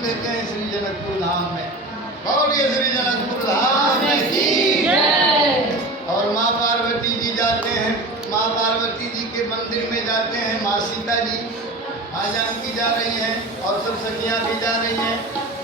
दर्शन देते हैं श्री जनकपुर धाम में। बोलिए श्री जनकपुर धाम की जय। और माँ पार्वती जी जाते हैं, माँ पार्वती जी के मंदिर में जाते हैं। माँ सीता जी, माँ जानकी जा रही हैं और सब सखियाँ भी जा रही हैं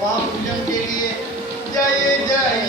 वहाँ पूजन के लिए। जय जय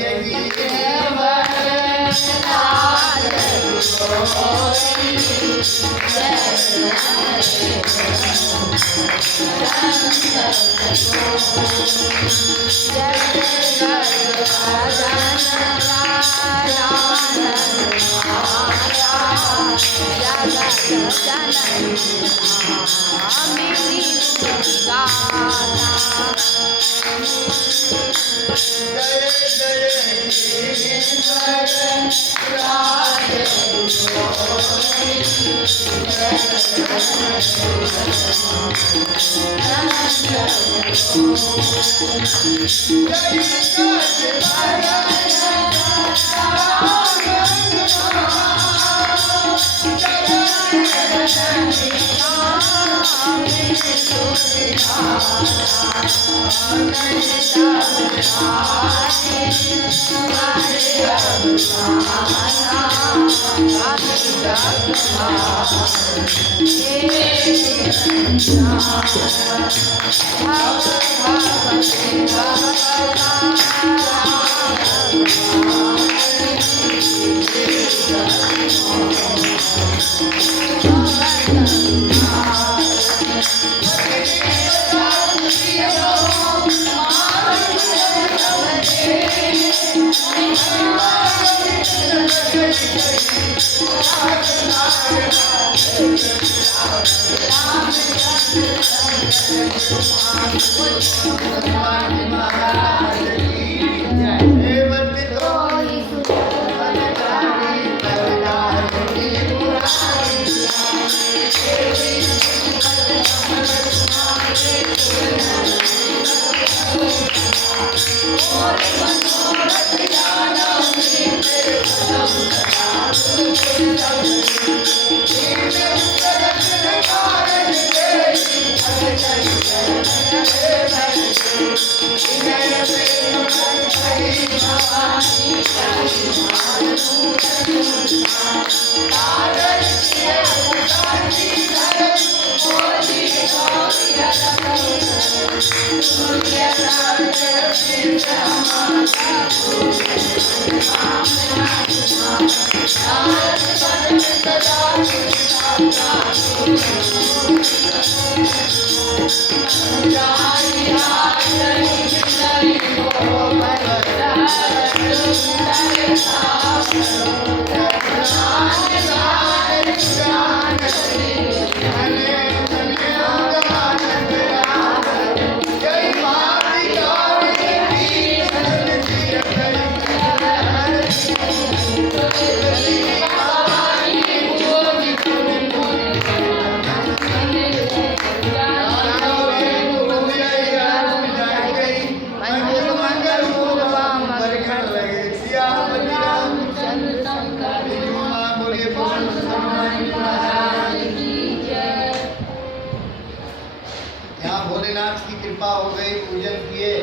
हो गई। पूजन किए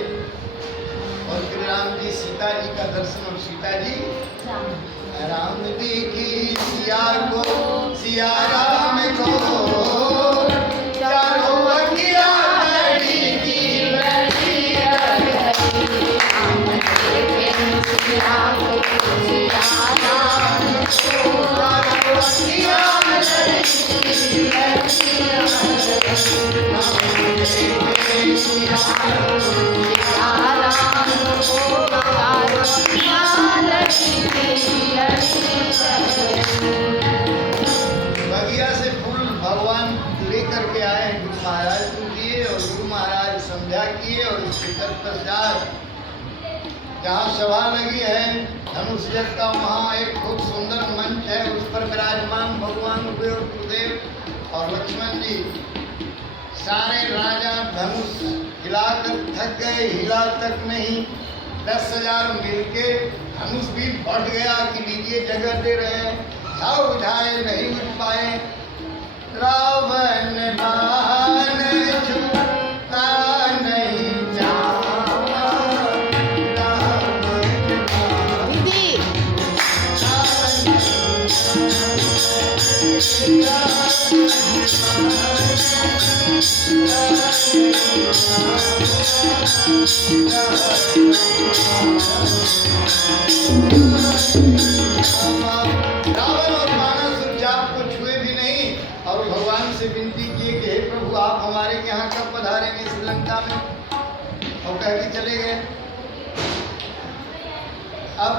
और फिर राम जी सीता जी का दर्शन। और सीता जी राम देखी सिया को, सिया राम को, चारों बगिया बड़ी की बड़ी राम देखे सिया को, सिया राम को, चारों बगिया बड़ी की बगिया से फूल भगवान लेकर के आए गुरु महाराज को दिए और गुरु महाराज संध्या किए। और इसके तत्पश्चात जहाँ सभा लगी है धनुष जग का, वहाँ एक खूब सुंदर मंच है, उस पर विराजमान भगवान हुए और गुरुदेव और लक्ष्मण जी। सारे राजा धनुष हिलाकर थक गए, हिला तक नहीं। 10,000 मिलके धनुष भी बढ़ गया कि लीजिए जगह दे रहे हैं। छाव उठाए नहीं उठ पाए। रावण बाण छूटा नहीं जा और मानस चुपचाप को छुए भी नहीं और भगवान से विनती किए कि हे प्रभु आप हमारे यहाँ कब पधारेंगे श्रीलंका में, और कह के चले गए। अब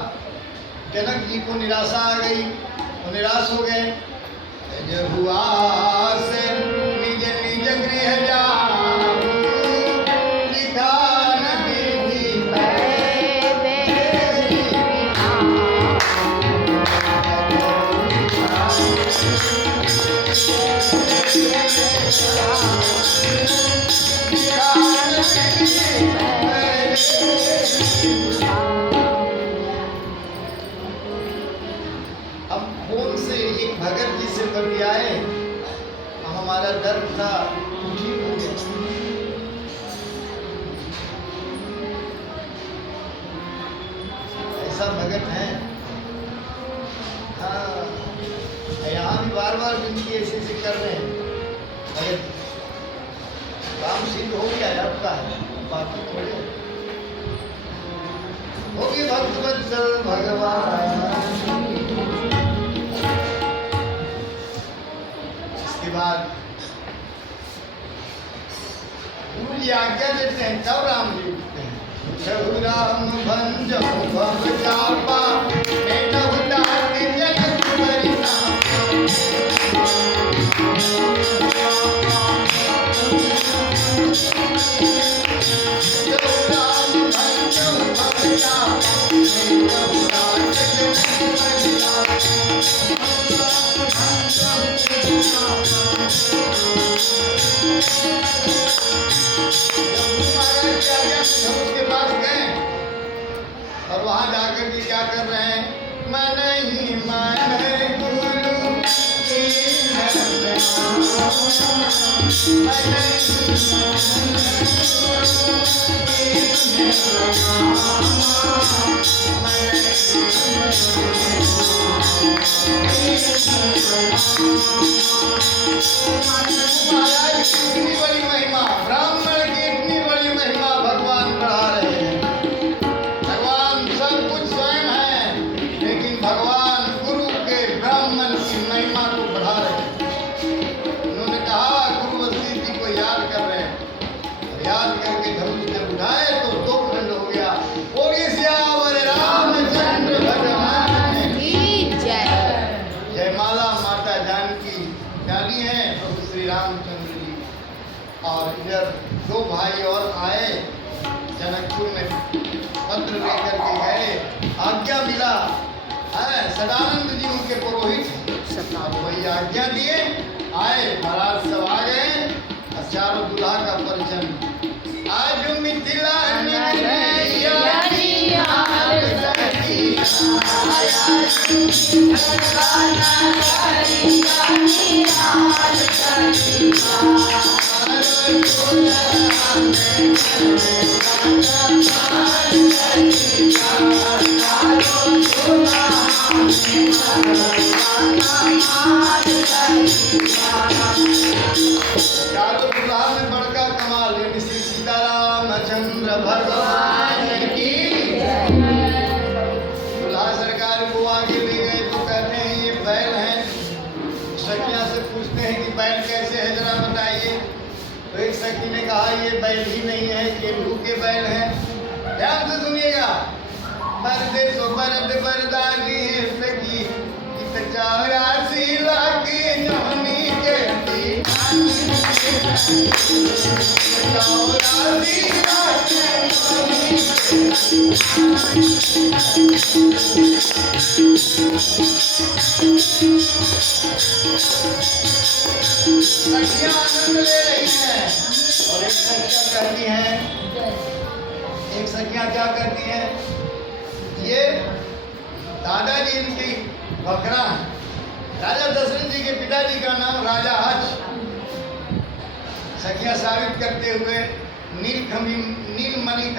जनक जी को निराशा आ गई, वो निराश हो गए। जब हुआ से निज निज गृह जाऊं, लिखा न विधि अब फोन से एक भगत जी से बतियाए, हमारा दर्द था ठीक हो गया। ऐसा भगत है। हाँ, यहाँ भी बार बार विनती ऐसे ऐसे कर रहे हैं। भगत काम सिद्ध हो गया है आपका, बाकी थोड़े होगी। भक्त वत्सल भगवान बाद गुरु जी आज्ञा देते हैं तब राम जी उठते हैं। राम भंजो भव चापा जनक उसके पास गए और वहां जाकर के क्या कर रहे हैं, मन ही मन गुरु की इतनी बड़ी महिमा, ब्राह्मण की इतनी बड़ी महिमा भगवान बढ़ा रहे हैं। भगवान सब कुछ स्वयं है, लेकिन भगवान गुरु के ब्राह्मण की महिमा को बढ़ा रहे हैं। उन्होंने कहा गुरु वशिष्ठ जी को याद कर रहे हैं, याद करके धनुष जब उठाए तो 2 खंड हो गया। और सियावर रामचंद्र भगवान की जय। जयमाला माता जानकी डाली है प्रभु श्री रामचंद्र जी। और इधर 2 भाई और आए जनकपुर में, पत्र लेकर के गए, आज्ञा मिला है। सदानंद जी उनके पुरोहित, अब वही आज्ञा दिए, आए बारात सब आ गए। चारों दूल्हा का परिचय आज मिथिला चारों दूल्हा में बड़का कमाल है श्री सीतारामचंद्र भगवान की। दूल्हा सरकार को आगे ले गए तो कहते हैं ये बैल हैं। सखियां से पूछते हैं कि बैल कैसे है जरा बताइए। तो एक सखी ने कहा ये बैल ही नहीं है, केलू के बैल हैं। ध्यान से सुनिएगा। मर्दे सो मर्द बरदानी है सखी, इत 84 लाख जवानी के सखियां आनंद ले रही हैं। और एक सखियां कहती हैं, एक सखियां क्या करती हैं, ये दादाजी इनकी बकरा है। राजा दशरथ जी के पिताजी का नाम राजा हर्ष। सखियां साबित करते हुए नीलमणि